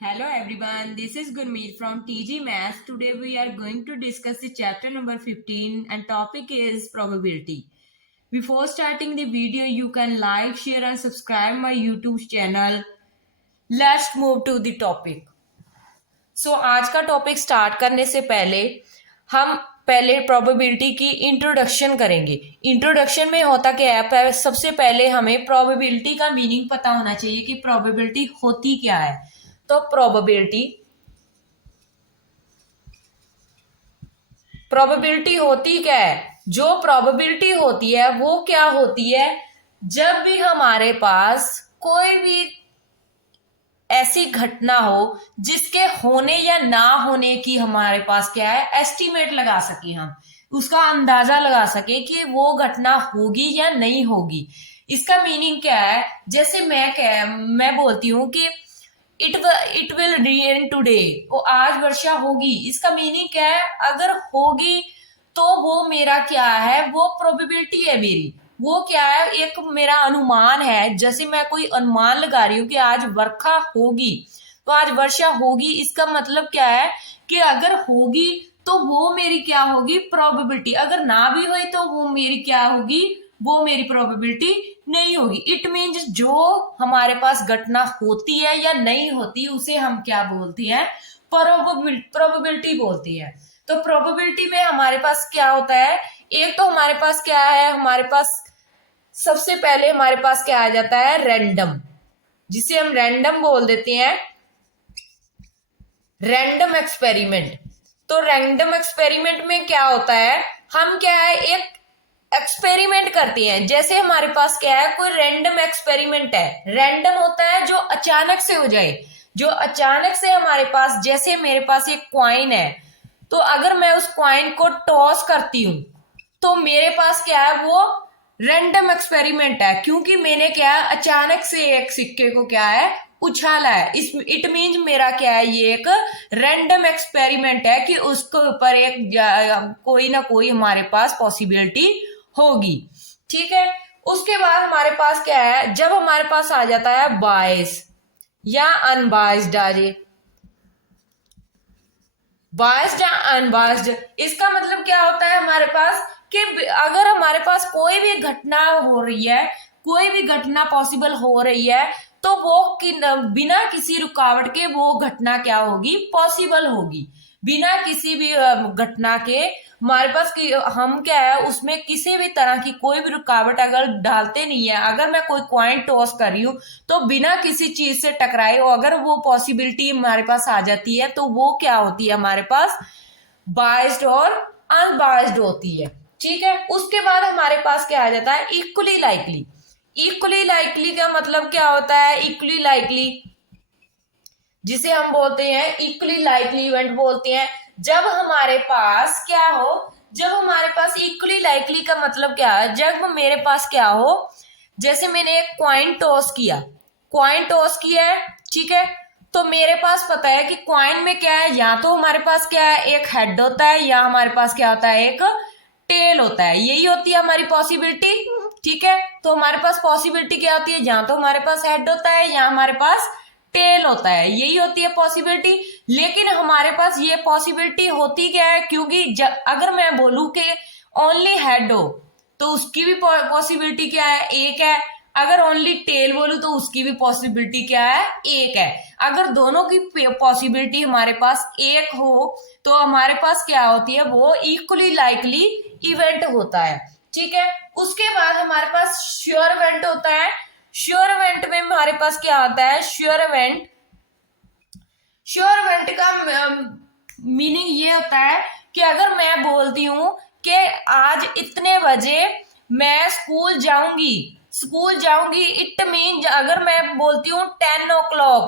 Hello everyone, this is Gurmeet from TG Maths. Today we are going to discuss the chapter number 15 and topic is probability. Before starting the video, you can like, share and subscribe my YouTube channel. Let's move to the topic. आज का topic start करने से पहले हम पहले probability की introduction करेंगे। Introduction में होता क्या है, सबसे पहले हमें प्रोबेबिलिटी का मीनिंग पता होना चाहिए कि प्रोबेबिलिटी होती क्या है। तो प्रोबेबिलिटी होती क्या है? जो प्रोबेबिलिटी होती है वो क्या होती है, जब भी हमारे पास कोई भी ऐसी घटना हो जिसके होने या ना होने की हमारे पास क्या है, एस्टिमेट लगा सके, हम उसका अंदाजा लगा सके कि वो घटना होगी या नहीं होगी। इसका मीनिंग क्या है? जैसे मैं बोलती हूँ कि इट विल रेन टुडे, वो आज वर्षा होगी। इसका मीनिंग क्या है? अगर होगी तो वो मेरा क्या है, वो प्रोबेबिलिटी है मेरी, वो क्या है, एक मेरा अनुमान है। जैसे मैं कोई अनुमान लगा रही हूँ कि आज वर्षा होगी, तो आज वर्षा होगी, इसका मतलब क्या है कि अगर होगी तो वो मेरी क्या होगी, प्रोबेबिलिटी। अगर ना भी हुई तो वो मेरी क्या होगी, वो मेरी प्रोबेबिलिटी नहीं होगी। इट मीन्स जो हमारे पास घटना होती है या नहीं होती उसे हम क्या बोलते हैं, प्रोबेबिलिटी बोलती है। तो प्रोबेबिलिटी में हमारे पास क्या होता है, एक तो हमारे पास क्या है, हमारे पास सबसे पहले हमारे पास क्या आ जाता है, रैंडम, जिसे हम रैंडम बोल देते हैं, रैंडम एक्सपेरिमेंट। तो रैंडम एक्सपेरिमेंट में क्या होता है, हम क्या है, एक एक्सपेरिमेंट करते हैं। जैसे हमारे पास क्या है, कोई रैंडम एक्सपेरिमेंट है। रैंडम होता है जो अचानक से हो जाए, जो अचानक से हमारे पास, जैसे मेरे पास एक कॉइन है, तो अगर मैं उस कॉइन को टॉस करती हूं तो मेरे पास क्या है, वो रैंडम एक्सपेरिमेंट है, क्योंकि मैंने क्या है, अचानक से एक सिक्के को क्या है, उछाला है। इस इट मीन्स मेरा क्या है, ये एक रैंडम एक्सपेरिमेंट है कि उसके ऊपर एक कोई ना कोई हमारे पास पॉसिबिलिटी होगी। ठीक है। उसके बाद हमारे पास क्या है, जब हमारे पास आ जाता है बायस या अनबायस्ड, आ जाए बायस्ड या अनबायस्ड, इसका मतलब क्या होता है हमारे पास कि अगर हमारे पास कोई भी घटना हो रही है, कोई भी घटना पॉसिबल हो रही है, तो वो बिना किसी रुकावट के वो घटना क्या होगी, पॉसिबल होगी। बिना किसी भी घटना के हमारे पास हम क्या है, उसमें किसी भी तरह की कोई भी रुकावट अगर डालते नहीं है। अगर मैं कोई कॉइन टॉस कर रही हूँ तो बिना किसी चीज से टकराए, और अगर वो पॉसिबिलिटी हमारे पास आ जाती है तो वो क्या होती है, हमारे पास बायस्ड और अनबायस्ड होती है। ठीक है। उसके बाद हमारे पास क्या आ जाता है, इक्वली लाइकली। इक्वली लाइकली का मतलब क्या होता है, इक्वली लाइकली जिसे हम बोलते हैं, इक्वली लाइकली इवेंट बोलते हैं। जब हमारे पास क्या हो, जब हमारे पास इक्वली लाइकली का मतलब क्या है, जब मेरे पास क्या हो, जैसे मैंने एक कॉइन टॉस किया, कॉइन टॉस किया है, ठीक है, तो मेरे पास पता है कि कॉइन में क्या है, या तो हमारे पास क्या है, एक हेड होता है, या हमारे पास क्या होता है, एक टेल होता है। यही होती है हमारी पॉसिबिलिटी। ठीक है। तो हमारे पास पॉसिबिलिटी क्या होती है, या तो हमारे पास हेड होता है या हमारे पास टेल होता है, यही होती है पॉसिबिलिटी। लेकिन हमारे पास ये पॉसिबिलिटी होती क्या है, क्योंकि अगर मैं बोलूं कि ओनली हेड हो तो उसकी भी पॉसिबिलिटी क्या है, एक है। अगर ओनली टेल बोलूं तो उसकी भी पॉसिबिलिटी क्या है, एक है। अगर दोनों की पॉसिबिलिटी हमारे पास एक हो तो हमारे पास क्या होती है, वो इक्वली लाइकली इवेंट होता है। ठीक है। उसके बाद हमारे पास श्योर इवेंट होता है। श्योर इवेंट में हमारे पास क्या आता है, श्योर इवेंट, श्योर इवेंट का मीनिंग ये होता है कि अगर मैं बोलती हूं कि आज इतने बजे मैं स्कूल जाऊंगी, स्कूल जाऊंगी, इट मीन अगर मैं बोलती हूँ 10 o'clock,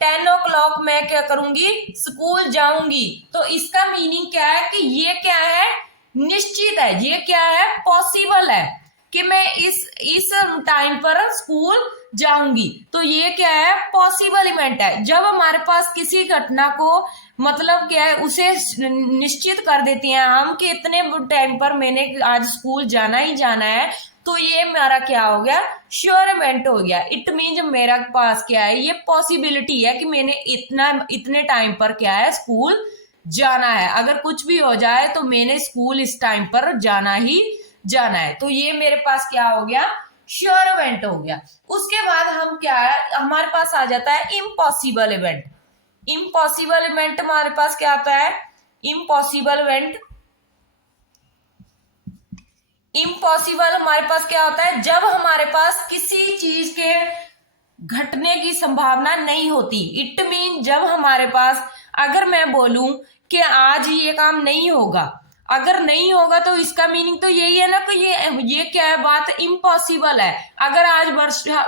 10 o'clock मैं क्या करूंगी, स्कूल जाऊंगी, तो इसका मीनिंग क्या है कि ये क्या है, निश्चित है, ये क्या है, पॉसिबल है कि मैं इस टाइम पर स्कूल जाऊंगी। तो ये क्या है, पॉसिबल इवेंट है। जब हमारे पास किसी घटना को मतलब क्या है, उसे निश्चित कर देती हैं हम कि इतने टाइम पर मैंने आज स्कूल जाना ही जाना है, तो ये मेरा क्या हो गया, श्योर इवेंट हो गया। इट मीन्स मेरा पास क्या है, ये पॉसिबिलिटी है कि मैंने इतने टाइम पर क्या है, स्कूल जाना है। अगर कुछ भी हो जाए तो मैंने स्कूल इस टाइम पर जाना ही जाना है। तो ये मेरे पास क्या हो गया, श्योर इवेंट हो गया। उसके बाद हम क्या है, हमारे पास आ जाता है इम्पॉसिबल इवेंट। इम्पॉसिबल इवेंट हमारे पास क्या आता है, इम्पॉसिबल इवेंट। इम्पॉसिबल हमारे पास क्या होता है, जब हमारे पास किसी चीज के घटने की संभावना नहीं होती। इट मीन जब हमारे पास, अगर मैं बोलूं कि आज ये काम नहीं होगा, अगर नहीं होगा तो इसका मीनिंग तो यही है ना कि ये क्या है, बात इम्पॉसिबल है। अगर आज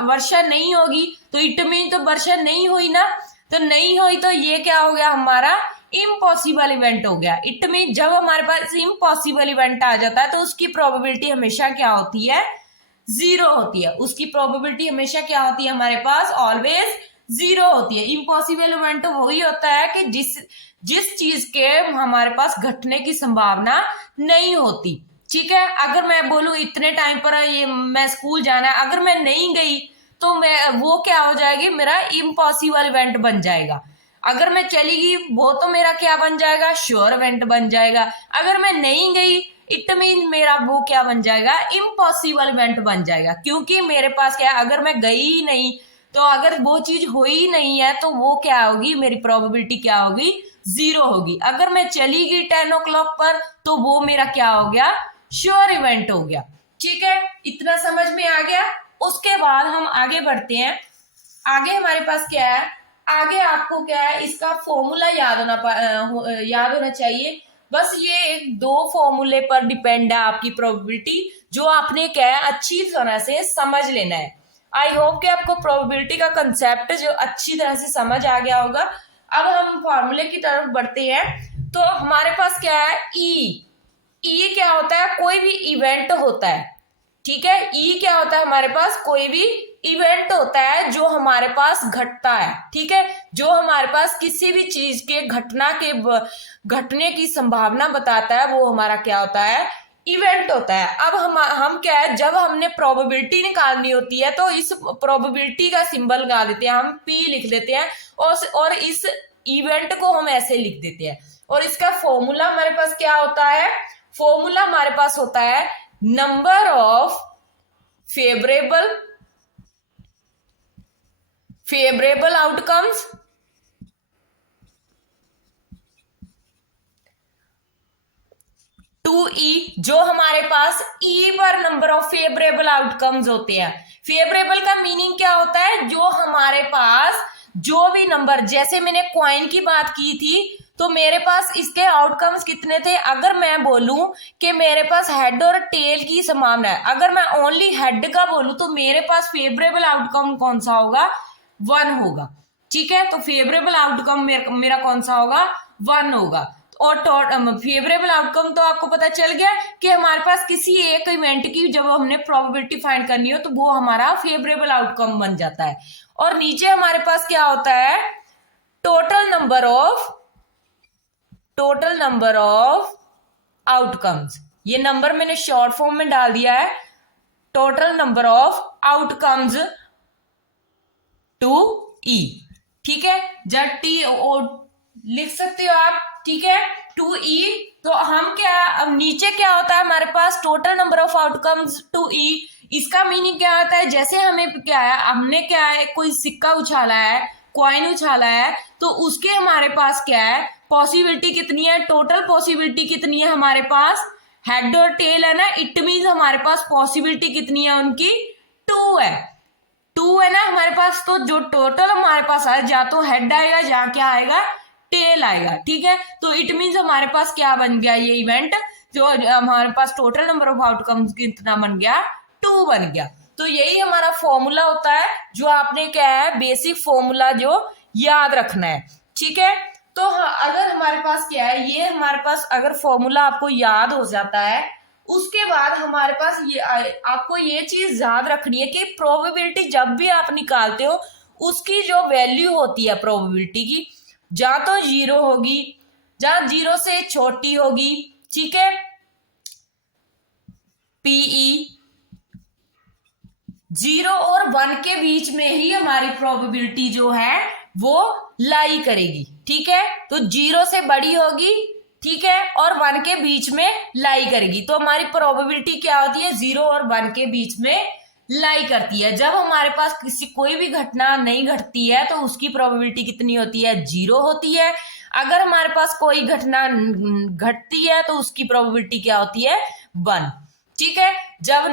वर्षा नहीं होगी तो इट मीन तो वर्षा नहीं हुई ना, तो नहीं हुई तो ये क्या हो गया, हमारा इम्पॉसिबल इवेंट हो गया। इट मीन जब हमारे पास इम्पॉसिबल इवेंट आ जाता है तो उसकी प्रोबेबिलिटी हमेशा क्या होती है, जीरो होती है। उसकी प्रोबेबिलिटी हमेशा क्या होती है, हमारे पास ऑलवेज जीरो होती है। इम्पॉसिबल इवेंट वही होता है कि जिस चीज के हमारे पास घटने की संभावना नहीं होती। ठीक है, अगर मैं बोलूं इतने टाइम पर ये मैं स्कूल जाना है, अगर मैं नहीं गई तो मैं वो क्या हो जाएगी, मेरा इम्पॉसिबल इवेंट बन जाएगा। अगर मैं चली गई वो तो मेरा क्या बन जाएगा, श्योर इवेंट बन जाएगा। अगर मैं नहीं गई इट मीन मेरा वो क्या बन जाएगा, इम्पॉसिबल इवेंट बन जाएगा। क्योंकि मेरे पास क्या है, अगर मैं गई ही नहीं तो अगर वो चीज हुई नहीं है तो वो क्या होगी, मेरी प्रोबेबिलिटी क्या होगी, जीरो होगी। अगर मैं चली गई 10 o'clock पर तो वो मेरा क्या हो गया, श्योर इवेंट हो गया। ठीक है, इतना समझ में आ गया। उसके बाद हम आगे बढ़ते हैं। आगे हमारे पास क्या है, आगे आपको क्या है, इसका फॉर्मूला याद होना चाहिए। बस ये एक दो फॉर्मूले पर डिपेंड है आपकी प्रोबेबिलिटी, जो आपने क्या है अच्छी तरह से समझ लेना है। आई होप कि आपको प्रोबेबिलिटी का कंसेप्ट जो अच्छी तरह से समझ आ गया होगा। अब हम फॉर्मूले की तरफ बढ़ते हैं। तो हमारे पास क्या है, ई क्या होता है, कोई भी इवेंट होता है। ठीक है, ई क्या होता है, हमारे पास कोई भी इवेंट होता है जो हमारे पास घटता है। ठीक है, जो हमारे पास किसी भी चीज के घटने की संभावना बताता है, वो हमारा क्या होता है, इवेंट होता है। अब हम क्या है, जब हमने प्रोबेबिलिटी निकालनी होती है तो इस प्रोबेबिलिटी का सिंबल लगा देते हैं, हम पी लिख देते हैं और इस इवेंट को हम ऐसे लिख देते हैं। और इसका फॉर्मूला हमारे पास क्या होता है, फॉर्मूला हमारे पास होता है number of favourable outcomes to E, जो हमारे पास ई पर नंबर ऑफ फेवरेबल आउटकम्स होते हैं। फेवरेबल का मीनिंग क्या होता है, जो हमारे पास जो भी नंबर, जैसे मैंने कॉइन की बात की थी तो मेरे पास इसके आउटकम्स कितने थे। अगर मैं बोलूं कि मेरे पास हेड और टेल की संभावना है, अगर मैं ओनली हेड का बोलूं तो मेरे पास फेवरेबल आउटकम कौन सा होगा, 1 होगा। ठीक है, तो फेवरेबल आउटकम मेरा कौन सा होगा, 1 होगा। और फेवरेबल आउटकम तो आपको पता चल गया कि हमारे पास किसी एक इवेंट की जब हमने प्रोबेबिलिटी फाइंड करनी हो तो वो हमारा फेवरेबल आउटकम बन जाता है। और नीचे हमारे पास क्या होता है, टोटल नंबर ऑफ आउटकम्स। ये नंबर मैंने शॉर्ट फॉर्म में डाल दिया है, total number of outcomes to E. ठीक है, जब टी लिख सकते हो आप। ठीक है, टू ई। तो हम क्या, अब नीचे क्या होता है हमारे पास, total number of outcomes to E. इसका मीनिंग क्या होता है, जैसे हमें क्या है, हमने क्या है, कोई सिक्का उछाला है, कॉइन उछाला है, तो उसके हमारे पास क्या है, पॉसिबिलिटी कितनी है, टोटल पॉसिबिलिटी कितनी है हमारे पास, हेड और टेल है ना, इट मीन्स हमारे पास पॉसिबिलिटी कितनी है उनकी, 2 है। 2 है ना हमारे पास। तो जो टोटल हमारे पास आए, जा तो हेड आएगा, जा क्या आएगा, टेल आएगा। ठीक है, तो इट मीन्स हमारे पास क्या बन गया, ये इवेंट जो हमारे पास टोटल नंबर ऑफ आउटकम्स कितना बन गया, 2 बन गया। तो यही हमारा फॉर्मूला होता है, जो आपने क्या है, बेसिक फॉर्मूला जो याद रखना है। ठीक है, तो अगर हमारे पास क्या है, ये हमारे पास अगर फॉर्मूला आपको याद हो जाता है, उसके बाद हमारे पास ये आपको ये चीज याद रखनी है कि प्रोबेबिलिटी जब भी आप निकालते हो उसकी जो वैल्यू होती है प्रोबेबिलिटी की, या तो 0 होगी या 0 से छोटी होगी। ठीक है, पीई 0 और 1 के बीच में ही हमारी प्रोबेबिलिटी जो है वो लाई करेगी, ठीक है। तो 0 से बड़ी होगी, ठीक है, और 1 के बीच में लाई करेगी। तो हमारी प्रोबेबिलिटी क्या होती है, 0 और 1 के बीच में लाई करती है। जब हमारे पास कोई भी घटना नहीं घटती है तो उसकी प्रोबेबिलिटी कितनी होती है, 0 होती है। अगर हमारे पास कोई घटना घटती है तो उसकी प्रोबेबिलिटी क्या होती है, 1, ठीक है। जब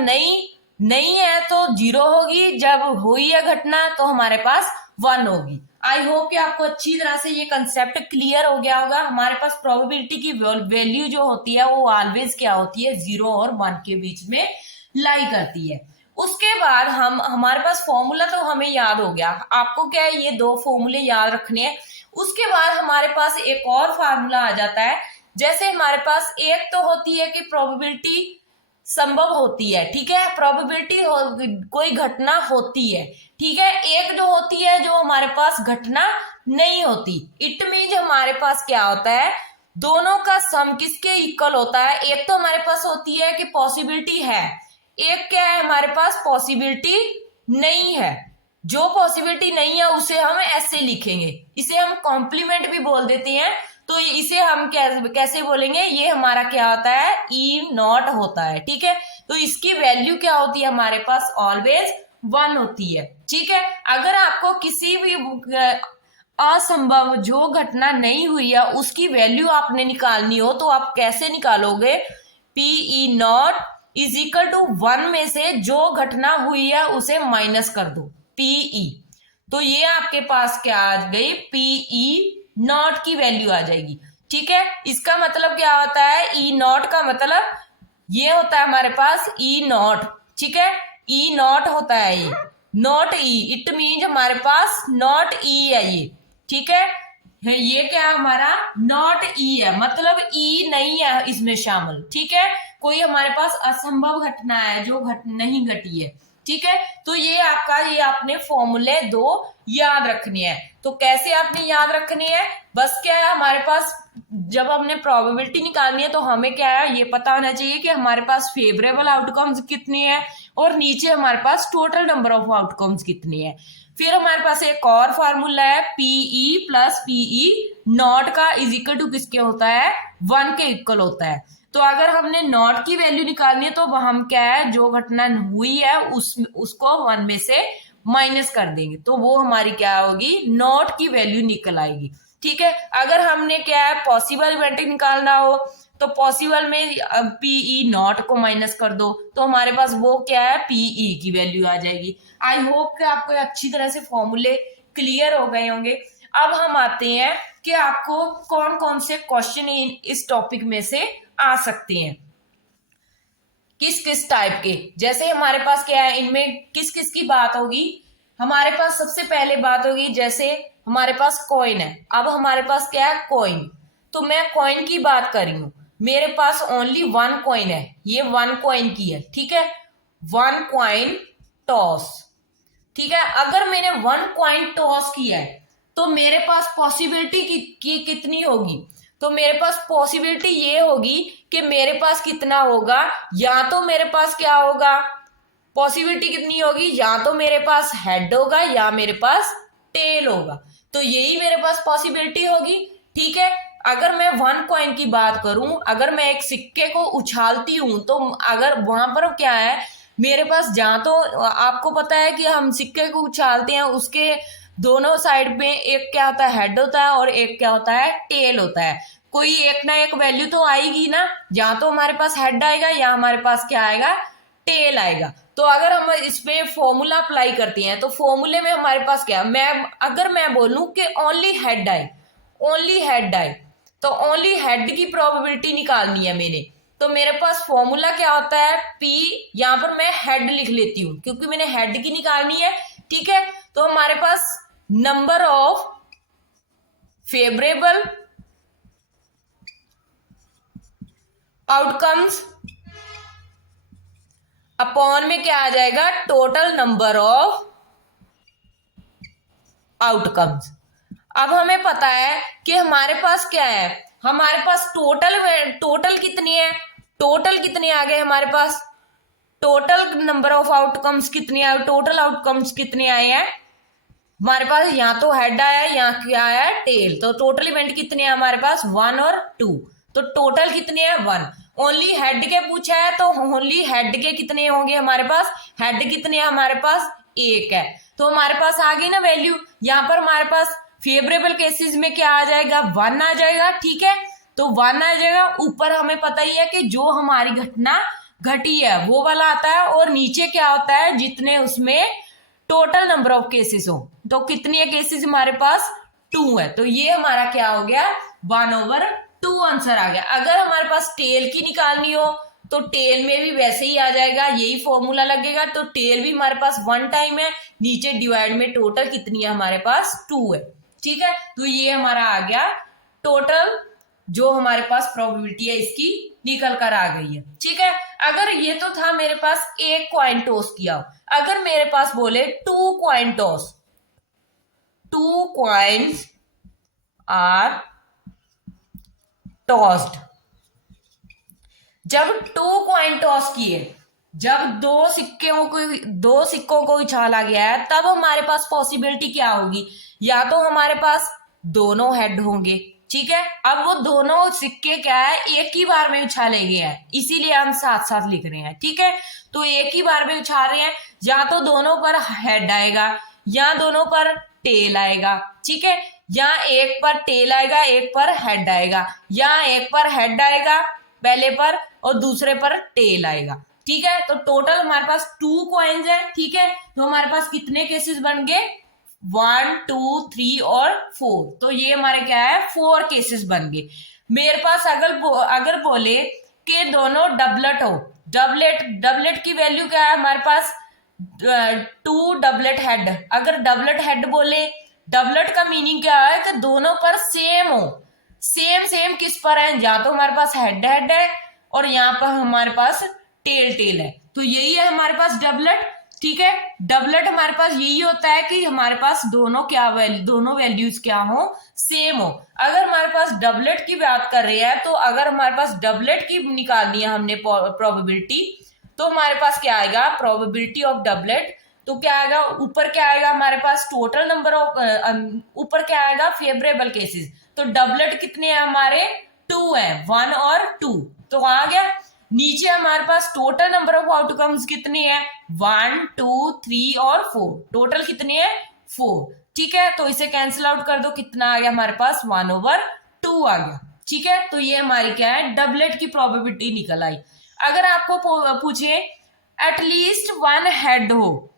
नहीं है तो 0 होगी, जब हुई है घटना तो हमारे पास 1 होगी। आई होप कि आपको अच्छी तरह से ये कंसेप्ट क्लियर हो गया होगा। हमारे पास प्रोबेबिलिटी की वैल्यू जो होती है वो ऑलवेज क्या होती है, 0 और 1 के बीच में लाई करती है। उसके बाद हमारे पास फॉर्मूला तो हमें याद हो गया। आपको क्या है, ये 2 फॉर्मूले याद रखने हैं। उसके बाद हमारे पास एक और फार्मूला आ जाता है। जैसे हमारे पास एक तो होती है कि प्रोबेबिलिटी संभव होती है, ठीक है, प्रोबेबिलिटी कोई घटना होती है, ठीक है। एक जो होती है जो हमारे पास घटना नहीं होती। इट मीन हमारे पास क्या होता है, दोनों का सम किसके इक्वल होता है। एक तो हमारे पास होती है कि पॉसिबिलिटी है, एक क्या है हमारे पास पॉसिबिलिटी नहीं है। जो पॉसिबिलिटी नहीं है उसे हम ऐसे लिखेंगे, इसे हम कॉम्प्लीमेंट भी बोल देते हैं। तो इसे हम कैसे बोलेंगे, ये हमारा क्या होता है, ई नॉट होता है, ठीक है। तो इसकी वैल्यू क्या होती है हमारे पास, ऑलवेज 1 होती है, ठीक है। अगर आपको किसी भी असंभव जो घटना नहीं हुई है उसकी वैल्यू आपने निकालनी हो तो आप कैसे निकालोगे, P E not is equal to 1 में से जो घटना हुई है उसे माइनस कर दो, पीई। तो ये आपके पास क्या आ गई, पीई नॉट की वैल्यू आ जाएगी, ठीक है। इसका मतलब क्या होता है, ई नॉट का मतलब ये होता है हमारे पास ई नॉट, ठीक है। ई नॉट होता है ये, नॉट ई, इट मीन हमारे पास नॉट ई है ये, ठीक है। ये क्या है हमारा, नॉट ई है, मतलब ई नहीं है इसमें शामिल, ठीक है। कोई हमारे पास असंभव घटना है जो नहीं घटी है, ठीक है। तो ये आपने फॉर्मूले 2 याद रखने हैं। तो कैसे आपने याद रखनी है, बस क्या है हमारे पास जब हमने प्रोबेबिलिटी निकालनी है तो हमें क्या है ये पता होना चाहिए कि हमारे पास फेवरेबल आउटकम्स कितनी है और नीचे हमारे पास टोटल नंबर ऑफ आउटकम्स कितनी है। फिर हमारे पास एक और फार्मूला है, पीई प्लस पीई नॉट का इज इक्वल टू किसके होता है, 1 के इक्वल होता है। तो अगर हमने नॉट की वैल्यू निकालनी है तो हम क्या है, जो घटना हुई है उसको 1 में से माइनस कर देंगे तो वो हमारी क्या होगी, नॉट की वैल्यू निकल आएगी, ठीक है। अगर हमने क्या है पॉसिबल इवेंट निकालना हो तो पॉसिबल में पीई नॉट को माइनस कर दो तो हमारे पास वो क्या है, पीई की वैल्यू आ जाएगी। आई होप कि आपको अच्छी तरह से फॉर्मूले क्लियर हो गए होंगे। अब हम आते हैं कि आपको कौन कौन से क्वेश्चन इस टॉपिक में से आ सकते हैं, किस किस टाइप के। जैसे हमारे पास क्या है, इनमें किस किस की बात होगी, हमारे पास सबसे पहले बात होगी, जैसे हमारे पास कॉइन है। अब हमारे पास क्या है, कॉइन, तो मैं कॉइन की बात कर रही हूं, मेरे पास ओनली 1 कॉइन है, ये 1 कॉइन की है, ठीक है, 1 कॉइन टॉस, ठीक है। अगर मैंने 1 कॉइन टॉस किया है तो मेरे पास पॉसिबिलिटी की कितनी होगी, तो मेरे पास पॉसिबिलिटी ये होगी कि मेरे पास कितना होगा, या तो मेरे पास क्या होगा, पॉसिबिलिटी कितनी होगी, या तो मेरे पास हेड होगा या मेरे पास टेल होगा, तो यही मेरे पास पॉसिबिलिटी होगी, ठीक है। अगर मैं 1 कॉइन की बात करूं, अगर मैं एक सिक्के को उछालती हूं तो अगर वहां पर क्या है मेरे पास, जहां तो आपको पता है कि हम सिक्के को उछालते हैं उसके दोनों साइड में एक क्या होता है, हेड होता है और एक क्या होता है, टेल होता है। कोई एक ना एक वैल्यू तो आएगी ना, या तो हमारे पास हेड आएगा या हमारे पास क्या आएगा, टेल आएगा। तो अगर हम इसमें फॉर्मूला अप्लाई करते हैं तो फॉर्मूले में हमारे पास क्या, अगर मैं बोलूं कि ओनली हेड आए तो ओनली हेड की प्रोबेबिलिटी निकालनी है मैंने, तो मेरे पास फॉर्मूला क्या होता है, पी, यहां पर मैं हेड लिख लेती हूं क्योंकि मैंने हेड की निकालनी है, ठीक है। तो हमारे पास number of favourable outcomes upon में क्या आ जाएगा, टोटल नंबर ऑफ आउटकम्स। अब हमें पता है कि हमारे पास क्या है, हमारे पास टोटल कितनी है, टोटल कितने आ गए हमारे पास, टोटल नंबर ऑफ आउटकम्स कितने आए, टोटल आउटकम्स कितने आए हैं हमारे पास, यहाँ तो हेड आया है, यहाँ क्या आया है टेल, तो टोटल इवेंट कितने हैं हमारे पास 1 और 2, तो टोटल कितने हैं 1। ओनली हेड के पूछा है तो ओनली हेड के कितने होंगे हमारे पास, हेड कितने हैं हमारे पास 1 है, तो हमारे पास आ गई ना वैल्यू। यहाँ पर हमारे पास फेवरेबल केसेस में क्या आ जाएगा 1 आ जाएगा, ठीक है, तो 1 आ जाएगा। ऊपर हमें पता ही है कि जो हमारी घटना घटी है वो वाला आता है, और नीचे क्या होता है जितने उसमें टोटल नंबर ऑफ केसेस हो, तो कितने केसेस हमारे पास 2 है, तो ये हमारा क्या हो गया 1/2 आंसर आ गया। अगर हमारे पास टेल की निकालनी हो तो टेल में भी वैसे ही आ जाएगा, यही फॉर्मूला लगेगा, तो टेल भी हमारे पास 1 टाइम है, नीचे डिवाइड में टोटल कितनी है हमारे पास 2 है, ठीक है, तो ये हमारा आ गया टोटल जो हमारे पास प्रोबेबिलिटी है इसकी निकल कर आ गई है, ठीक है। अगर ये तो था मेरे पास एक कॉइन टॉस किया, अगर मेरे पास बोले 2 coin toss, 2 coins are tossed, जब 2 कॉइन टॉस किए, जब दो सिक्कों को उछाला गया है, तब हमारे पास पॉसिबिलिटी क्या होगी, या तो हमारे पास दोनों हेड होंगे, ठीक है। अब वो दोनों सिक्के क्या है एक ही बार में उछाले गए हैं, इसीलिए हम साथ साथ लिख रहे हैं, ठीक है, तो एक ही बार में उछाल रहे हैं, या तो दोनों पर हेड आएगा या दोनों पर टेल आएगा, ठीक है, या एक पर टेल आएगा एक पर हेड आएगा, या एक पर हेड आएगा पहले पर और दूसरे पर टेल आएगा, ठीक है। तो टोटल हमारे पास 2 कॉइन्स है, ठीक है, तो हमारे पास कितने केसेस बन गए 1 2 3 और 4, तो ये हमारे क्या है 4 केसेस बन गए। मेरे पास अगर बोले कि दोनों डबलेट हो, डबलेट की वैल्यू क्या है हमारे पास 2 डबलेट हेड, अगर डबलेट हेड बोले, डबलेट का मीनिंग क्या है कि दोनों पर सेम हो, सेम किस पर है, या तो हमारे पास हेड है और यहाँ पर हमारे पास टेल है, तो यही है हमारे पास डबलेट, ठीक है। डबलेट हमारे पास यही होता है कि हमारे पास दोनों वैल्यूज क्या हो सेम हो। अगर हमारे पास डबलेट की बात कर रहे हैं, तो अगर हमारे पास डबलेट की निकालनी है हमने प्रोबेबिलिटी, तो हमारे पास क्या आएगा प्रोबेबिलिटी ऑफ डबलेट, तो क्या आएगा ऊपर क्या आएगा हमारे पास टोटल नंबर ऑफ, ऊपर क्या आएगा फेवरेबल केसेस, तो डबलेट कितने हैं हमारे 2 है, 1 और 2, तो आ गया। नीचे हमारे पास टोटल नंबर ऑफ आउटकम्स कितने हैं 1 2 3 और 4, टोटल कितने हैं 4, ठीक है, तो इसे कैंसिल आउट कर दो, कितना आ गया हमारे पास 1/2 आ गया, ठीक है, तो ये हमारी क्या है डबलेट की प्रोबेबिलिटी निकल आई। अगर आपको पूछे एटलीस्ट 1 हेड हो,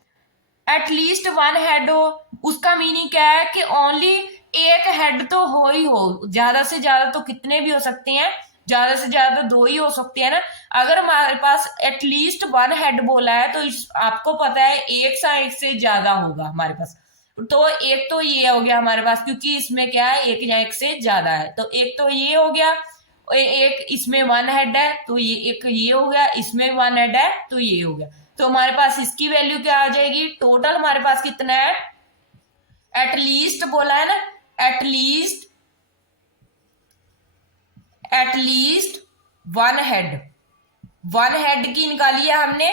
एटलीस्ट 1 हेड हो, उसका मीनिंग क्या है कि ओनली एक हेड तो हो ही हो, ज्यादा से ज्यादा तो कितने भी हो सकते हैं, ज्यादा से ज्यादा तो 2 ही हो सकते हैं ना। अगर हमारे पास एटलीस्ट 1 हेड बोला है तो आपको पता है एक से ज्यादा होगा हमारे पास, तो एक तो ये हो गया हमारे पास, क्योंकि इसमें क्या है एक या एक से ज्यादा है, तो एक तो ये हो गया, एक इसमें 1 हेड है तो ये एक ये हो गया, इसमें 1 हेड है तो ये हो गया, तो हमारे पास इसकी वैल्यू क्या आ जाएगी, टोटल हमारे पास कितना है एटलीस्ट बोला है ना, एटलीस्ट 1 हेड की निकाली है हमने,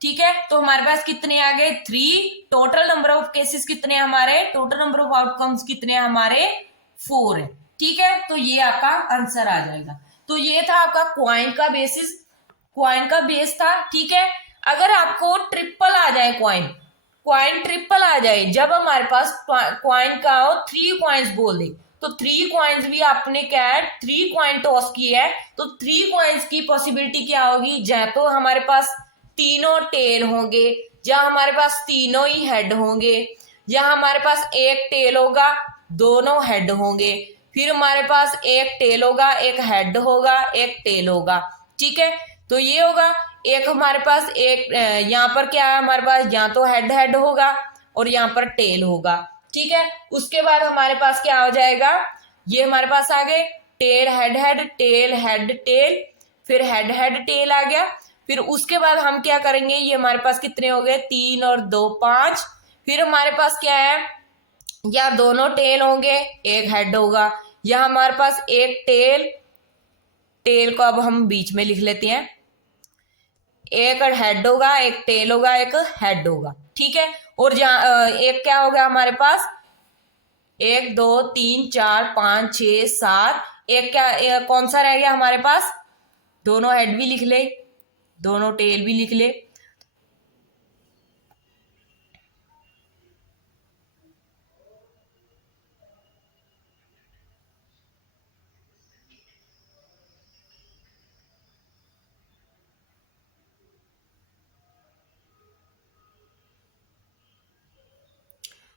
ठीक है, तो हमारे पास कितने आ गए 3, टोटल नंबर ऑफ केसेस कितने हमारे, टोटल नंबर ऑफ आउटकम्स कितने हमारे 4 है, ठीक है, तो ये आपका आंसर आ जाएगा। तो ये था आपका क्वाइन का बेस था, ठीक है। अगर आपको ट्रिपल आ जाए क्वाइन ट्रिपल आ जाए, जब हमारे पास क्वाइन का हो 3 क्वाइंस बोल दे, तो 3 क्वाइंस भी आपने क्या है 3 क्वाइन टॉस किए है, तो 3 क्वाइंस की पॉसिबिलिटी क्या होगी, या तो हमारे पास तीनों टेल होंगे, या हमारे पास तीनों ही हेड होंगे, या हमारे पास एक टेल होगा दोनों हेड होंगे, फिर हमारे पास एक टेल होगा एक हेड होगा एक टेल होगा, ठीक है, तो ये होगा। एक हमारे पास एक यहाँ पर क्या है हमारे पास, यहाँ तो हेड होगा और यहाँ पर टेल होगा, ठीक है। उसके बाद हमारे पास क्या हो जाएगा, ये हमारे पास आ गए टेल हेड टेल, फिर हेड टेल आ गया, फिर उसके बाद हम क्या करेंगे, ये हमारे पास कितने हो गए 3 और 2 5, फिर हमारे पास क्या है या दोनों टेल होंगे एक हेड होगा, या हमारे पास एक टेल को अब हम बीच में लिख लेते हैं, एक हेड होगा, एक टेल होगा, एक हेड होगा, ठीक है। और जहाँ एक क्या हो गया हमारे पास, 1 2 3 4 5 6 7, एक क्या कौन सा रह गया हमारे पास, दोनों हेड भी लिख ले, दोनों टेल भी लिख ले।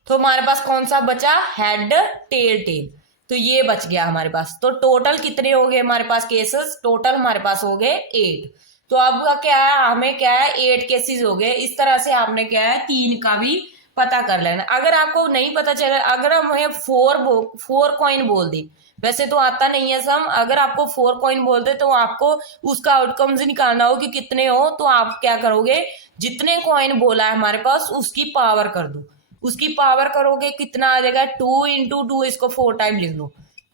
तो हमारे पास कौन सा बचा, हेड टेल टेल, तो ये बच गया हमारे पास। तो टोटल कितने हो गए हमारे पास केसेस, टोटल हमारे पास हो गए 8। तो अब क्या है, हमें क्या है 8 केसेस हो गए। इस तरह से आपने क्या है 3 का भी पता कर लेना। अगर आपको नहीं पता चला, अगर हमें 4 कॉइन बोल दे, वैसे तो आता नहीं है सम, अगर आपको 4 कॉइन बोल दे तो आपको उसका आउटकम्स निकालना हो कि कितने हो, तो आप क्या करोगे, जितने कॉइन बोला है हमारे पास उसकी पावर कर दो। उसकी पावर करोगे कितना आ जाएगा, 2 × 2, इसको 4 टाइम लिख लो,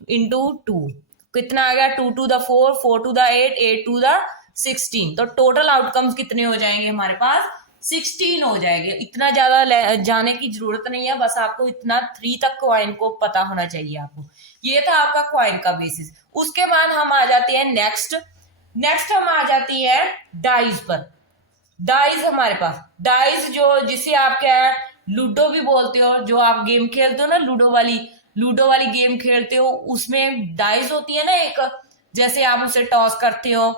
×2 कितना आ गया, 2 to the 4, 4 to the 8, 8 to the 16। तो टोटल आउटकम्स कितने हो जाएंगे हमारे पास, 16 हो जाएंगे। इतना ज्यादा जाने की जरूरत नहीं है, बस आपको इतना 3 तक कॉइन को पता होना चाहिए आपको। ये था आपका कॉइन का बेसिस। उसके बाद हम आ जाते हैं नेक्स्ट। नेक्स्ट हम आ जाती है डाइज पर। डाइस हमारे पास, डाइस जो जिसे आप क्या है लूडो भी बोलते हो, जो आप गेम खेलते हो ना, लूडो वाली गेम खेलते हो, उसमें डाइस होती है ना एक, जैसे आप उसे टॉस करते हो,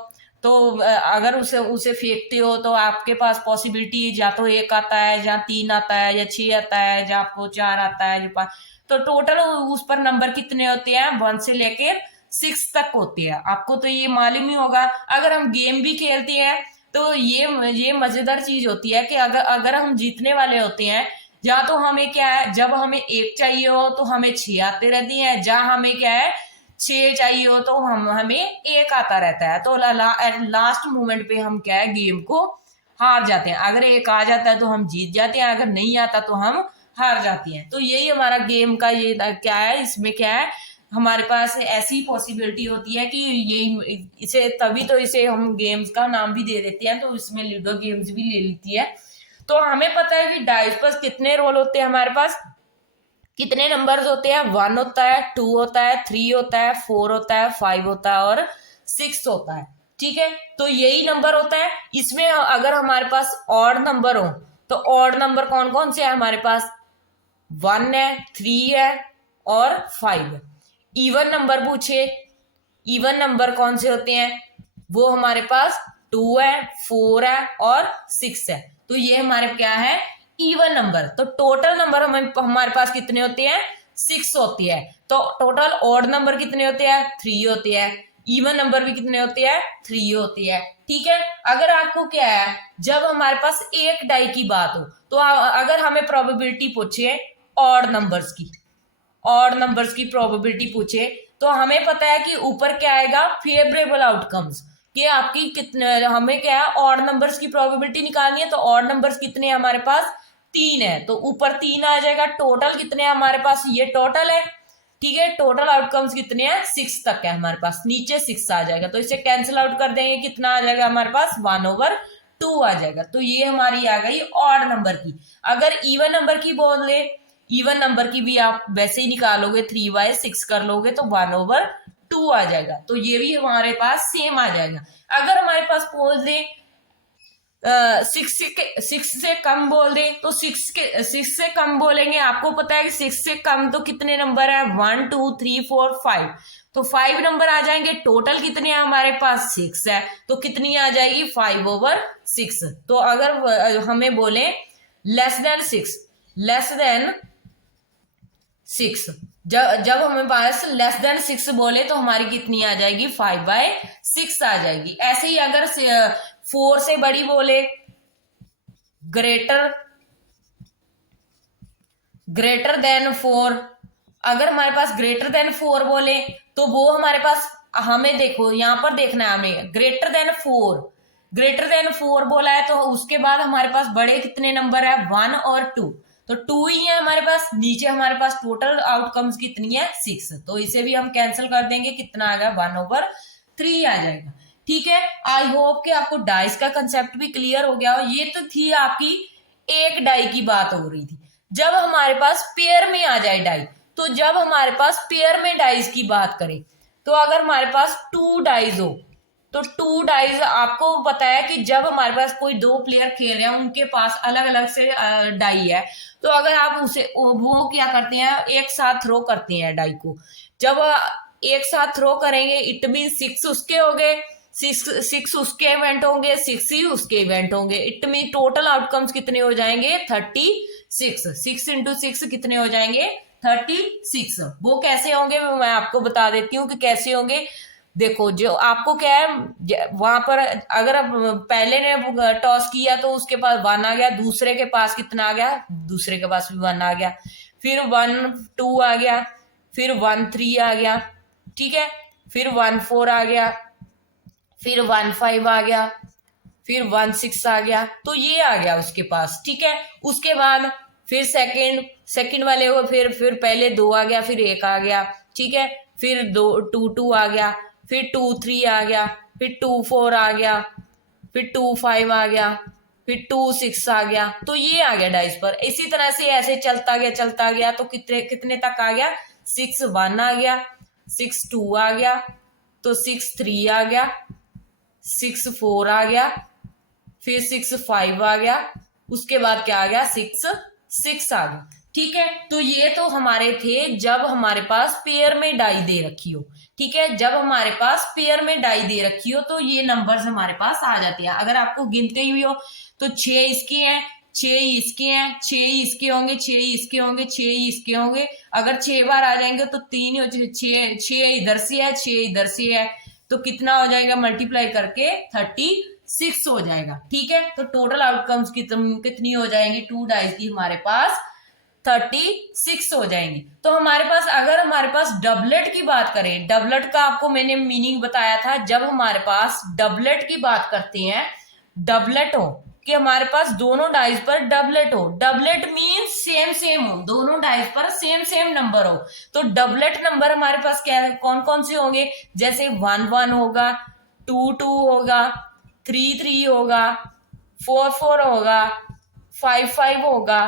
तो अगर उसे उसे फेंकते हो तो आपके पास पॉसिबिलिटी या तो 1 आता है, या 3 आता है, या 6 आता है, या आपको 4 आता है, या 5। तो टोटल उस पर नंबर कितने होते हैं, 1 से लेके 6 तक होते हैं। आपको तो ये मालूम ही होगा। अगर हम गेम भी खेलते हैं तो ये मजेदार चीज होती है कि अगर अगर हम जीतने वाले होते हैं, या तो हमें क्या है, जब हमें 1 चाहिए हो तो हमें 6 आते रहती हैं, जहां हमें क्या है 6 चाहिए हो तो हमें 1 आता रहता है। तो एट लास्ट मोमेंट पे हम क्या है गेम को हार जाते हैं। अगर 1 आ जाता है तो हम जीत जाते हैं, अगर नहीं आता तो हम हार जाते हैं। तो यही हमारा गेम का ये क्या है, इसमें क्या है हमारे पास ऐसी पॉसिबिलिटी होती है कि ये इसे तभी तो इसे हम गेम्स का नाम भी दे देते हैं, तो इसमें लूडो गेम्स भी ले लेती है। तो हमें पता है कि डाइस पर कितने रोल होते हैं हमारे पास, कितने नंबर्स होते हैं, 1 होता है, 2 होता है, 3 होता है, 4 होता है, 5 होता है और 6 होता है, ठीक है। तो यही नंबर होता है। इसमें अगर हमारे पास ऑड नंबर हो तो ऑड नंबर कौन कौन से है हमारे पास, 1 है, 3 है और 5 है। इवन नंबर पूछे, इवन नंबर कौन से होते हैं, वो हमारे पास 2 है, 4 है और 6 है। तो ये हमारे क्या है इवन नंबर। तो टोटल नंबर हमारे पास कितने होते हैं, 6 होती है। तो टोटल ऑड नंबर कितने होते हैं, 3 होते हैं। इवन नंबर भी कितने होते हैं, 3 होती है, ठीक है। अगर आपको क्या है, जब हमारे पास एक डाई की बात हो, तो अगर हमें प्रोबेबिलिटी पूछे ऑड नंबर्स की, ऑड नंबर्स की प्रोबेबिलिटी पूछे, तो हमें पता है कि ऊपर क्या आएगा, फेवरेबल आउटकम्स, कि आपकी कितने, हमें क्या है ऑड नंबर्स की प्रोबेबिलिटी निकालनी है। तो ऑड नंबर्स कितने हैं हमारे पास, 3 है, तो ऊपर 3 आ जाएगा। टोटल कितने हैं हमारे पास, ये टोटल है, ठीक है। टोटल आउटकम्स कितने हैं, 6 तक है हमारे पास, नीचे 6 आ जाएगा। तो इसे कैंसिल आउट कर देंगे, कितना आ जाएगा हमारे पास, 1/2 आ जाएगा। तो ये हमारी आ गई ऑड नंबर की। अगर इवन नंबर की बोल ले, इवन नंबर की भी आप वैसे ही निकालोगे, 3/6 कर लोगे तो 1/2 आ जाएगा। तो ये भी हमारे पास सेम आ जाएगा। अगर हमारे पास बोल दे 6 से कम बोल दे, तो 6 से कम बोलेंगे। आपको पता है कि 6 से कम तो कितने नंबर है, 1 2 3 4 5, तो 5 नंबर आ जाएंगे। टोटल कितने हैं हमारे पास, 6 है, तो कितनी आ जाएगी, 5/6। तो अगर हमें बोले लेस देन 6, लेस देन 6, जब हमें पास लेस देन 6 बोले तो हमारी कितनी आ जाएगी, 5/6 आ जाएगी। ऐसे ही अगर 4 से बड़ी बोले, ग्रेटर ग्रेटर देन 4, अगर हमारे पास ग्रेटर देन 4 बोले तो वो हमारे पास, हमें देखो यहां पर देखना है, हमें ग्रेटर देन 4, ग्रेटर देन 4 बोला है तो उसके बाद हमारे पास बड़े कितने नंबर है, 1 और 2, तो 2 ही है हमारे पास। नीचे हमारे पास टोटल आउटकम्स कितनी है, 6, तो इसे भी हम कैंसिल कर देंगे, कितना आ गया, 1/3 आ जाएगा। ठीक है, आई होप कि आपको डाइस का कंसेप्ट भी क्लियर हो गया हो। ये तो थी आपकी एक डाई की बात हो रही थी। जब हमारे पास पेयर में आ जाए डाई, तो जब हमारे पास पेयर में डाइस की बात करें, तो अगर हमारे पास 2 डाइज हो, तो 2 डाइज आपको बताया कि जब हमारे पास कोई 2 प्लेयर खेल रहे हैं, उनके पास अलग अलग से डाई है, तो अगर आप उसे वो क्या करते हैं, एक साथ थ्रो करते हैं डाई को। जब एक साथ थ्रो करेंगे, इट मीन 6 उसके हो गए, 6 उसके इवेंट होंगे, 6 ही उसके इवेंट होंगे। इट मीन टोटल आउटकम्स कितने हो जाएंगे, 36। 6 इंटू 6 कितने हो जाएंगे, 36। वो कैसे होंगे मैं आपको बता देती हूँ कि कैसे होंगे। देखो, जो आपको क्या है, वहां पर अगर पहले ने टॉस किया तो उसके पास 1 आ गया, दूसरे के पास कितना आ गया, दूसरे के पास भी 1 आ गया, फिर 1-2 आ गया, फिर 1-3 आ गया, ठीक है, फिर 1-4 आ गया, फिर 1-5 आ गया, फिर 1-6 आ गया, तो ये आ गया उसके पास, ठीक है। उसके बाद फिर सेकंड वाले को फिर पहले 2 आ गया, फिर 1 आ गया, ठीक है, फिर 2-2 आ गया, फिर 2-3 आ गया, फिर 2-4 आ गया, फिर 2-5 आ गया, फिर 2-6 आ गया, तो ये आ गया डाइस पर। इसी तरह से ऐसे चलता गया तो कितने कितने तक आ गया, 6-1 आ गया, 6-2 आ गया, तो 6-3 आ गया, 6-4 आ गया, फिर 6-5 आ गया, उसके बाद क्या आ गया, 6-6 आ गया, ठीक है। तो ये तो हमारे थे जब हमारे पास पेयर में डाई दे रखी हो, ठीक है। जब हमारे पास पेयर में डाई दे रखी हो तो ये नंबर्स हमारे पास आ जाते हैं। अगर आपको गिनते हुई हो तो 6 इसके हैं, 6 इसके हैं, 6 इसके होंगे, 6 इसके होंगे, 6 इसके होंगे। अगर 6 बार आ जाएंगे तो 3 हो, 6 इधर से है, 6 इधर से है, तो कितना हो जाएगा, मल्टीप्लाई करके 36 हो जाएगा, ठीक है। तो टोटल आउटकम्स कितनी हो जाएंगी, 2 डाइस की हमारे पास 36 हो जाएंगी। तो हमारे पास, अगर हमारे पास डबलेट की बात करें, डबलेट का आपको मैंने मीनिंग बताया था। जब हमारे पास डबलेट की बात करते हैं, डबलेट हो कि हमारे पास दोनों डाइस पर डबलेट हो, डबलेट मीन सेम हो, दोनों डाइस पर सेम नंबर हो, तो डबलेट नंबर हमारे पास क्या है, कौन कौन से होंगे, जैसे 1-1 होगा, 2-2 होगा, 3-3 होगा, 4-4 होगा, 5-5 होगा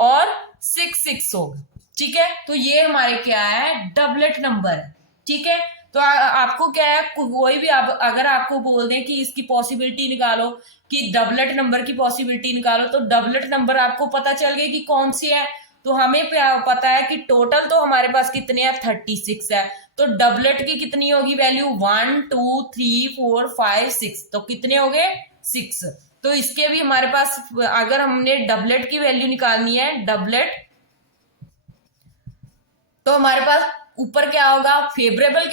और 6-6 होगा, ठीक है। तो ये हमारे क्या है, डबलेट नंबर है, ठीक है। तो आपको क्या है, कोई भी अगर आपको बोल दें कि इसकी पॉसिबिलिटी निकालो, कि डबलेट नंबर की पॉसिबिलिटी निकालो, तो डबलेट नंबर आपको पता चल गया कि कौन सी है। तो हमें पता है कि टोटल तो हमारे पास कितने हैं, 36 है। तो डबलेट की कितनी होगी वैल्यू, 1 2 3 4 5 6, तो कितने हो गए, 6। तो इसके भी हमारे पास, अगर हमने डबलेट की वैल्यू निकालनी है, डबलेट, तो हमारे पास ऊपर क्या होगा, फेवरेबल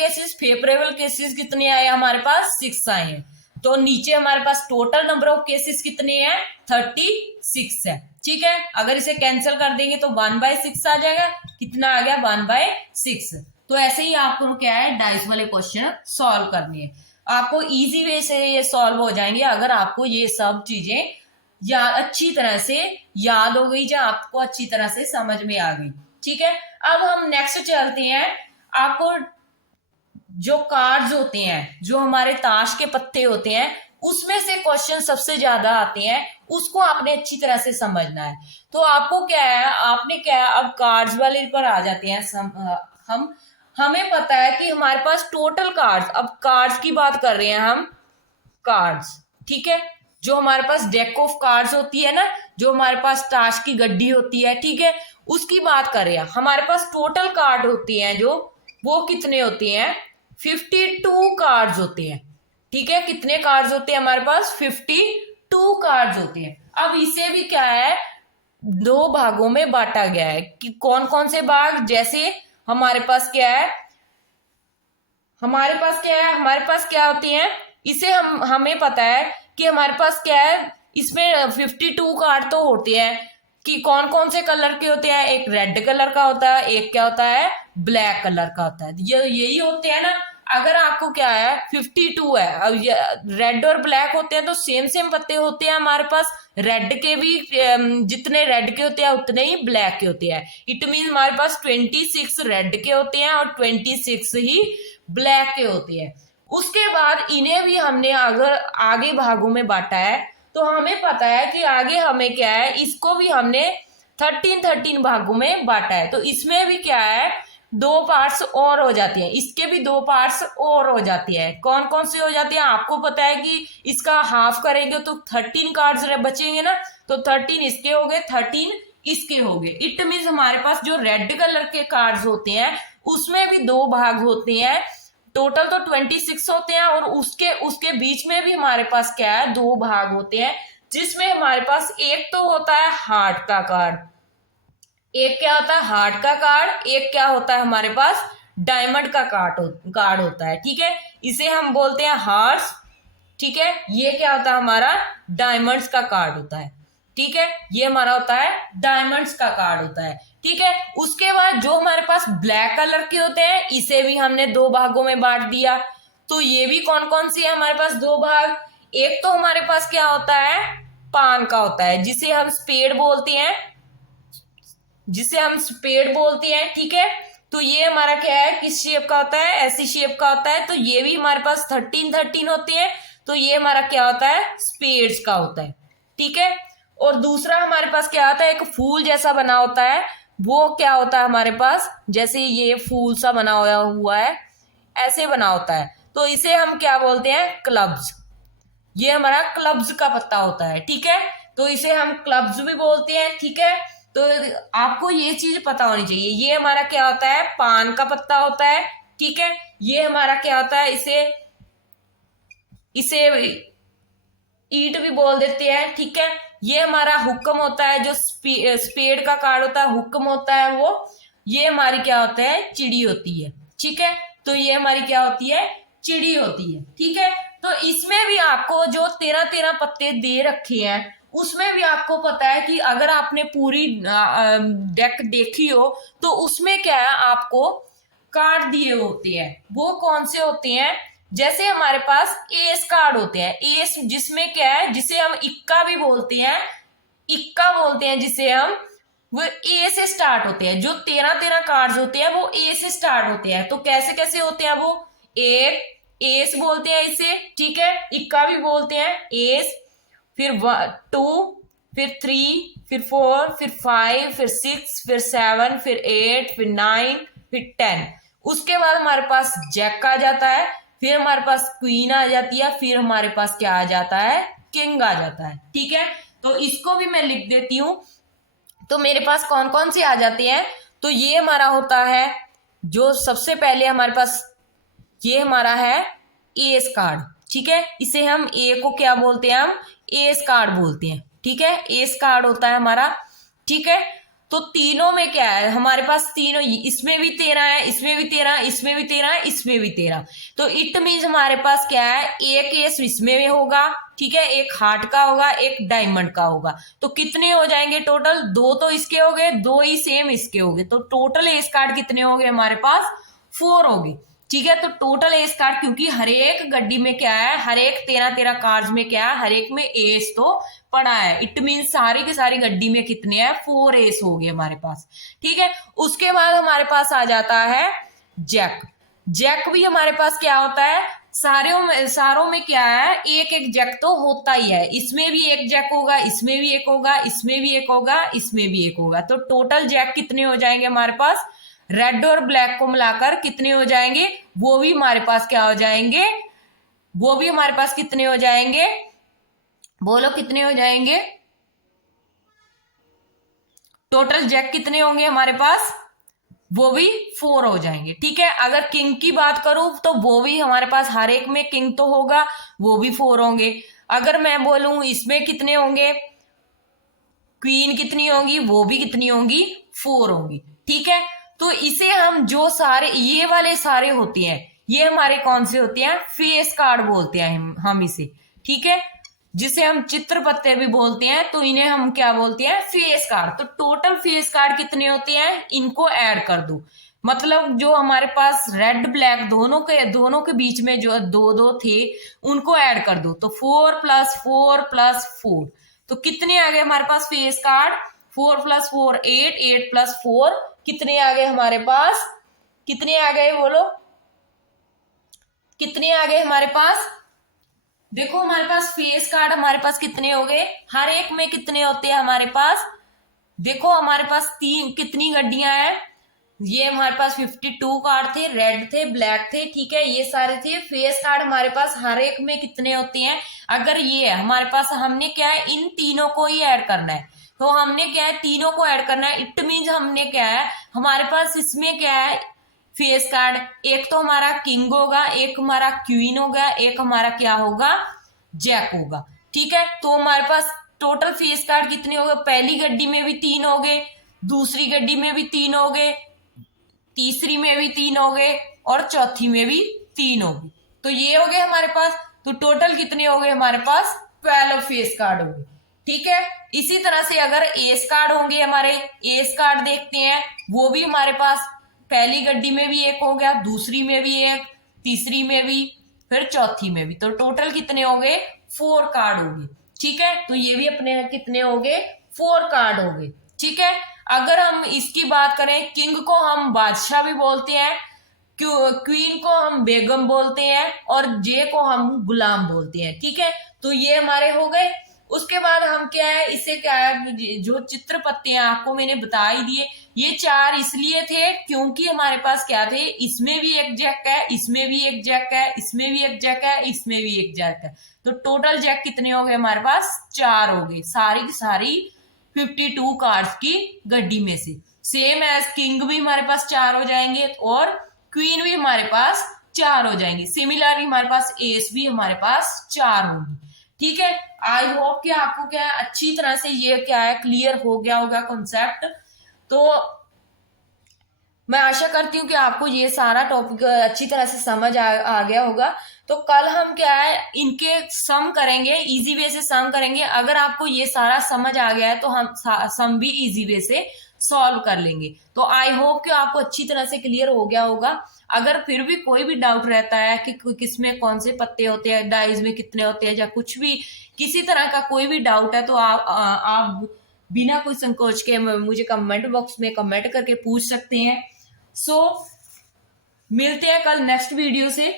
केसेस कितने आए हमारे पास, 6 आए हैं। तो नीचे हमारे पास टोटल नंबर ऑफ केसेस कितने हैं, 36 है, ठीक है। अगर इसे कैंसिल कर देंगे तो 1/6 आ जाएगा, कितना आ गया, 1/6। तो ऐसे ही आपको क्या है, डाइस वाले क्वेश्चन सॉल्व करने हैं। आपको इजी वे से ये सॉल्व हो जाएंगे अगर आपको ये सब चीजें या अच्छी तरह से याद हो गई, या आपको अच्छी तरह से समझ में आ गई, ठीक है। अब हम नेक्स्ट चलते हैं। आपको जो कार्ड्स होते हैं, जो हमारे ताश के पत्ते होते हैं, उसमें से क्वेश्चन सबसे ज्यादा आते हैं, उसको आपने अच्छी तरह से समझना है। तो आपको क्या है, आपने क्या है, अब कार्ड्स वाले पर आ जाते हैं। हमें पता है कि हमारे पास टोटल कार्ड्स, अब कार्ड्स की बात कर रहे हैं हम, कार्ड्स, ठीक है। जो हमारे पास डेक ऑफ कार्ड्स होती है ना, जो हमारे पास ताश की गड्डी होती है, ठीक है, उसकी बात कर रहे हैं। हमारे पास टोटल कार्ड होते हैं जो, वो कितने होते हैं, 52 कार्ड्स होते हैं, ठीक है। कितने कार्ड्स होते हैं हमारे पास, 52 कार्ड्स होते हैं। अब इसे भी क्या है, 2 भागों में बांटा गया है, कि कौन कौन से भाग, जैसे हमारे पास क्या है, हमारे पास क्या होती है, इसे हमें पता है कि हमारे पास क्या है, इसमें 52 कार्ड तो होते हैं, कि कौन कौन से कलर के होते हैं, एक रेड कलर का होता है, एक क्या होता है, ब्लैक कलर का होता है, ये यही होते हैं ना। अगर आपको क्या है, 52 है, अब रेड और ब्लैक होते हैं तो सेम पत्ते होते हैं हमारे पास, रेड के भी जितने रेड के होते हैं उतने ही ब्लैक के होते हैं। इट मीन हमारे पास 26 रेड के होते हैं और 26 ही ब्लैक के होते हैं। उसके बाद इन्हें भी हमने अगर आगे भागों में बांटा है तो हमें पता है कि आगे हमें क्या है, इसको भी हमने 13 भागों में बांटा है। तो इसमें भी क्या है, 2 पार्ट्स और हो जाती है, इसके भी 2 पार्ट्स और हो जाती है। कौन कौन सी हो जाती है आपको पता है कि इसका हाफ करेंगे तो 13 कार्ड्स बचेंगे ना, तो 13 इसके हो गए, 13 इसके हो गए। इट मीन्स हमारे पास जो रेड कलर के कार्ड्स होते हैं उसमें भी 2 भाग होते हैं। टोटल तो 26 होते हैं और उसके उसके बीच में भी हमारे पास क्या है, 2 भाग होते हैं, जिसमें हमारे पास एक तो होता है हार्ट का कार्ड, एक क्या होता है हार्ट का कार्ड, एक क्या होता है हमारे पास डायमंड का कार्ड होता है। ठीक है, इसे हम बोलते हैं हार्ट्स। ठीक है, ये क्या होता है हमारा डायमंड्स का कार्ड होता है। ठीक है, ये हमारा होता है डायमंड्स का कार्ड होता है। ठीक है, उसके बाद जो हमारे पास ब्लैक कलर के होते हैं इसे भी हमने 2 भागों में बांट दिया। तो ये भी कौन कौन सी है हमारे पास 2 भाग, एक तो हमारे पास क्या होता है पान का होता है, जिसे हम स्पेड बोलते हैं, जिसे हम स्पेड बोलते हैं। ठीक है, तो ये हमारा क्या है, किस शेप का होता है, ऐसी शेप का होता है। तो ये भी हमारे पास 13 होते हैं। तो ये हमारा क्या होता है स्पेड्स का होता है। ठीक है, और दूसरा हमारे पास क्या होता है, एक फूल जैसा बना होता है, वो क्या होता है हमारे पास, जैसे ये फूल सा बना हुआ है, ऐसे बना होता है, तो इसे हम क्या बोलते हैं क्लब्स। ये हमारा क्लब्स का पत्ता होता है। ठीक है, तो इसे हम क्लब्स भी बोलते हैं। ठीक है, तो आपको ये चीज पता होनी चाहिए। ये हमारा क्या होता है पान का पत्ता होता है। ठीक है, ये हमारा क्या होता है, इसे इसे ईट भी बोल देते हैं। ठीक है, ये हमारा हुक्म होता है, जो स्पेड का कार्ड होता है, हुक्म होता है वो। ये हमारी क्या होता है चिड़ी होती है। ठीक है, तो ये हमारी क्या होती है चिड़ी होती है। ठीक है, तो इसमें भी आपको जो 13 पत्ते दे रखे हैं उसमें भी आपको पता है कि अगर आपने पूरी डेक देखी हो तो उसमें क्या है आपको कार्ड दिए होते हैं। वो कौन से होते हैं, जैसे हमारे पास एस कार्ड होते हैं, एस जिसमें क्या है, जिसे हम इक्का भी बोलते हैं, इक्का बोलते हैं जिसे हम, वो ए से स्टार्ट होते हैं। जो 13 कार्ड्स होते हैं वो ए से स्टार्ट होते हैं। तो कैसे कैसे होते हैं वो, एक एस बोलते हैं इसे। ठीक है, इक्का भी बोलते हैं एस, फिर 2, फिर 3, फिर 4, फिर 5, फिर 6, फिर 7, फिर 8, फिर 9, फिर 10। उसके बाद हमारे पास जैक आ जाता है, फिर हमारे पास क्वीन आ जाती है, फिर हमारे पास क्या आ जाता है किंग आ जाता है। ठीक है, तो इसको भी मैं लिख देती हूं। तो मेरे पास कौन कौन सी आ जाती हैं, तो ये हमारा होता है जो सबसे पहले हमारे पास, ये हमारा है एस कार्ड। ठीक है, इसे हम ए को क्या बोलते हैं, हम एस कार्ड बोलते हैं। ठीक है, एस कार्ड होता है हमारा। ठीक है, तो तीनों में क्या है हमारे पास, तीनों इसमें भी 13 है, इसमें भी 13, इसमें भी 13 है, इसमें भी 13। तो इट मीन्स हमारे पास क्या है, एक एस इसमें भी होगा। ठीक है, एक हार्ट का होगा, एक डायमंड का होगा। तो कितने हो जाएंगे टोटल, 2 तो इसके हो गए, 2 ही सेम इसके हो गए। तो टोटल एस कार्ड कितने हो गए हमारे पास 4 हो गए। ठीक है, तो टोटल एस कार्ड, क्योंकि हर एक गड्डी में क्या है, हर एक 13 कार्ड्स में क्या है, हर एक में एस तो पड़ा है। इट मीन सारी की सारी गड्डी में कितने हैं 4 एस हो गए हमारे पास। ठीक है, उसके बाद हमारे पास आ जाता है जैक। जैक भी हमारे पास क्या होता है, सारों में क्या है, एक एक जैक तो होता ही है। इसमें भी एक जैक होगा, इसमें भी एक होगा, इसमें भी एक होगा, इसमें भी एक होगा। तो टोटल जैक कितने हो जाएंगे हमारे पास, रेड और ब्लैक को मिलाकर कितने हो जाएंगे, वो भी हमारे पास क्या हो जाएंगे, वो भी हमारे पास कितने हो जाएंगे, बोलो कितने हो जाएंगे, टोटल जैक कितने होंगे हमारे पास, वो भी 4 हो जाएंगे। ठीक है, अगर किंग की बात करूं तो वो भी हमारे पास हर एक में किंग तो होगा, वो भी 4 होंगे। अगर मैं बोलूं इसमें कितने होंगे, क्वीन कितनी होंगी, वो भी कितनी होंगी 4 होंगी। ठीक है, तो इसे हम जो सारे ये वाले सारे होते हैं, ये हमारे कौन से होते हैं, फेस कार्ड बोलते हैं हम इसे। ठीक है, जिसे हम चित्र पत्ते भी बोलते हैं, तो इन्हें हम क्या बोलते हैं फेस कार्ड। तो टोटल फेस कार्ड कितने होते हैं, इनको ऐड कर दो। मतलब जो हमारे पास रेड ब्लैक दोनों के बीच में जो 2 थे उनको ऐड कर दो। तो 4 + 4 + 4, तो कितने आ गए हमारे पास फेस कार्ड, 4 + 4 8, 8 + 4 कितने आ गए हमारे पास, कितने आ गए बोलो, कितने आ गए हमारे पास, देखो हमारे पास फेस कार्ड हमारे पास कितने हो गए, हर एक में कितने होते हैं हमारे पास, देखो हमारे पास तीन कितनी गड्डियां हैं, ये हमारे पास 52 कार्ड थे, रेड थे, ब्लैक थे, ठीक है, ये सारे थे। फेस कार्ड हमारे पास हर एक में कितने होते हैं, अगर ये है हमारे पास, हमने क्या है इन तीनों को ही ऐड करना है, तो हमने क्या है तीनों को ऐड करना है, इट मीन्स हमने क्या है हमारे पास इसमें क्या है फेस कार्ड, एक तो हमारा किंग होगा, एक हमारा क्वीन होगा, एक हमारा क्या होगा जैक होगा, ठीक है। तो हमारे पास टोटल फेस कार्ड कितने हो गए, पहली गड्डी में भी 3 हो गए, दूसरी गड्डी में भी 3 हो गए, तीसरी में भी 3 हो गए और चौथी में भी 3 हो गए, तो ये हो गए हमारे पास। तो टोटल कितने हो गए हमारे पास, 12 फेस कार्ड हो गए, ठीक है। इसी तरह से अगर एस कार्ड होंगे हमारे, एस कार्ड देखते हैं, वो भी हमारे पास पहली गड्डी में भी एक हो गया, दूसरी में भी एक, तीसरी में भी, फिर चौथी में भी, तो टोटल कितने हो गए 4 कार्ड हो गए, ठीक है। तो ये भी अपने कितने हो गए 4 कार्ड हो गए, ठीक है। अगर हम इसकी बात करें, किंग को हम बादशाह भी बोलते हैं, क्वीन को हम बेगम बोलते हैं और जे को हम गुलाम बोलते हैं, ठीक है। तो ये हमारे हो गए। उसके बाद हम क्या है, इसे क्या है, जो चित्र पत्ते हैं आपको मैंने बता ही दिए, ये 4 इसलिए थे क्योंकि हमारे पास क्या थे, इसमें भी एक जैक है, इसमें भी एक जैक है, इसमें भी एक जैक है, इसमें भी एक जैक है, तो टोटल जैक कितने हो गए हमारे पास 4 हो गए, सारी की सारी 52 कार्ड्स की गड्डी में से। सेम एज किंग भी हमारे पास 4 हो जाएंगे और क्वीन भी हमारे पास 4 हो जाएंगे, सिमिलरली हमारे पास एस भी हमारे पास 4 होंगी, ठीक है। आई होप कि आपको क्या है अच्छी तरह से ये क्या है क्लियर हो गया होगा कॉन्सेप्ट। तो मैं आशा करती हूँ कि आपको ये सारा टॉपिक अच्छी तरह से समझ आ गया होगा। तो कल हम क्या है इनके सम करेंगे, इजी वे से सम करेंगे। अगर आपको ये सारा समझ आ गया है तो हम सम भी इजी वे से सॉल्व कर लेंगे। तो आई होप कि आपको अच्छी तरह से क्लियर हो गया होगा। अगर फिर भी कोई भी डाउट रहता है कि किसमें कौन से पत्ते होते हैं, डाइज में कितने होते हैं, या कुछ भी किसी तरह का कोई भी डाउट है, तो आप बिना कोई संकोच के मुझे कमेंट बॉक्स में कमेंट करके पूछ सकते हैं। मिलते हैं कल नेक्स्ट वीडियो से,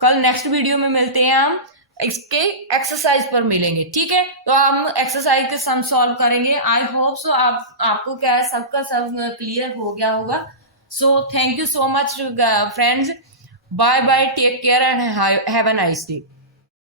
कल नेक्स्ट वीडियो में मिलते हैं, हम इसके एक्सरसाइज पर मिलेंगे, ठीक है। तो हम एक्सरसाइज के सम सॉल्व करेंगे। आई होप सो आपको क्या है सबका सब क्लियर हो गया होगा। So thank you so much friends, bye bye, take care and have a nice day.